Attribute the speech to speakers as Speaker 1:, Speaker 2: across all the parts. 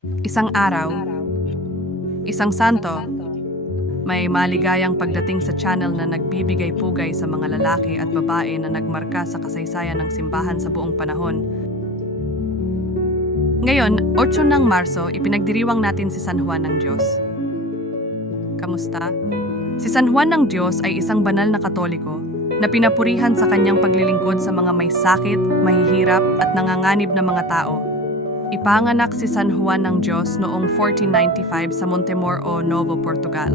Speaker 1: Isang araw, isang santo, may maligayang pagdating sa channel na nagbibigay pugay sa mga lalaki at babae na nagmarka sa kasaysayan ng simbahan sa buong panahon. Ngayon, 8 ng Marso, ipinagdiriwang natin si San Juan ng Diyos. Kamusta? Si San Juan ng Diyos ay isang banal na katoliko na pinapurihan sa kanyang paglilingkod sa mga may sakit, mahihirap at nanganganib na mga tao. Ipanganak si San Juan ng Diyos noong 1495 sa Montemor Novo, Portugal.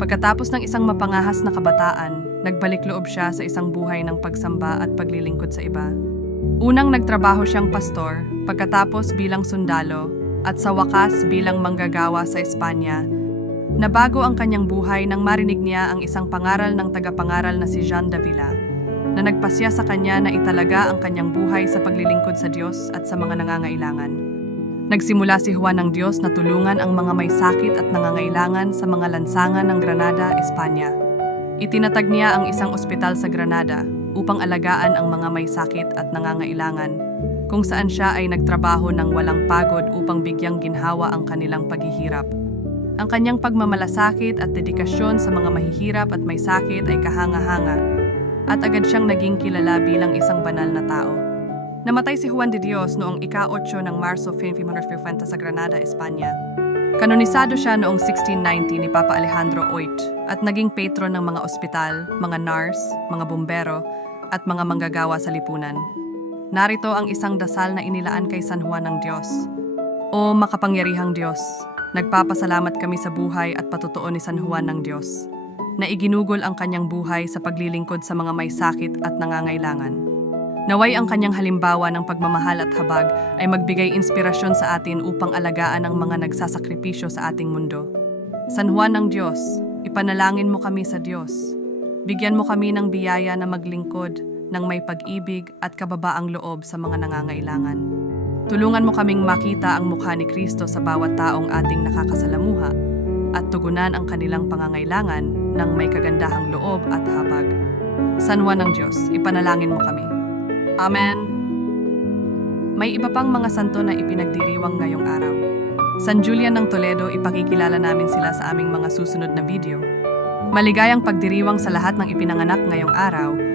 Speaker 1: Pagkatapos ng isang mapangahas na kabataan, nagbalik loob siya sa isang buhay ng pagsamba at paglilingkod sa iba. Unang nagtrabaho siyang pastor, pagkatapos bilang sundalo, at sa wakas bilang manggagawa sa Espanya. Nabago ang kanyang buhay nang marinig niya ang isang pangaral ng tagapangaral na si Jean Davila, na nagpasya sa kanya na italaga ang kanyang buhay sa paglilingkod sa Diyos at sa mga nangangailangan. Nagsimula si Juan ng Diyos na tulungan ang mga may sakit at nangangailangan sa mga lansangan ng Granada, Espanya. Itinatag niya ang isang ospital sa Granada upang alagaan ang mga may sakit at nangangailangan, kung saan siya ay nagtrabaho ng walang pagod upang bigyang ginhawa ang kanilang paghihirap. Ang kanyang pagmamalasakit at dedikasyon sa mga mahihirap at may sakit ay kahanga-hanga, at agad siyang naging kilala bilang isang banal na tao. Namatay si Juan de Dios noong ika-8 ng Marso 1550 sa Granada, Espanya. Kanonisado siya noong 1690 ni Papa Alejandro VIII at naging patron ng mga ospital, mga nurse, mga bumbero, at mga manggagawa sa lipunan. Narito ang isang dasal na inilaan kay San Juan ng Diyos. O makapangyarihang Diyos, nagpapasalamat kami sa buhay at patutuo ni San Juan ng Diyos, na iginugol ang kanyang buhay sa paglilingkod sa mga may sakit at nangangailangan. Naway ang kanyang halimbawa ng pagmamahal at habag ay magbigay inspirasyon sa atin upang alagaan ang mga nagsasakripisyo sa ating mundo. San Juan ng Diyos, ipanalangin mo kami sa Diyos. Bigyan mo kami ng biyaya na maglingkod ng may pag-ibig at kababaang loob sa mga nangangailangan. Tulungan mo kaming makita ang mukha ni Kristo sa bawat taong ating nakakasalamuha at tugunan ang kanilang pangangailangan ng may kagandahang loob at habag. San Juan ng Diyos, ipanalangin mo kami. Amen. May iba pang mga santo na ipinagdiriwang ngayong araw. San Julian ng Toledo, ipakikilala namin sila sa aming mga susunod na video. Maligayang pagdiriwang sa lahat ng ipinanganak ngayong araw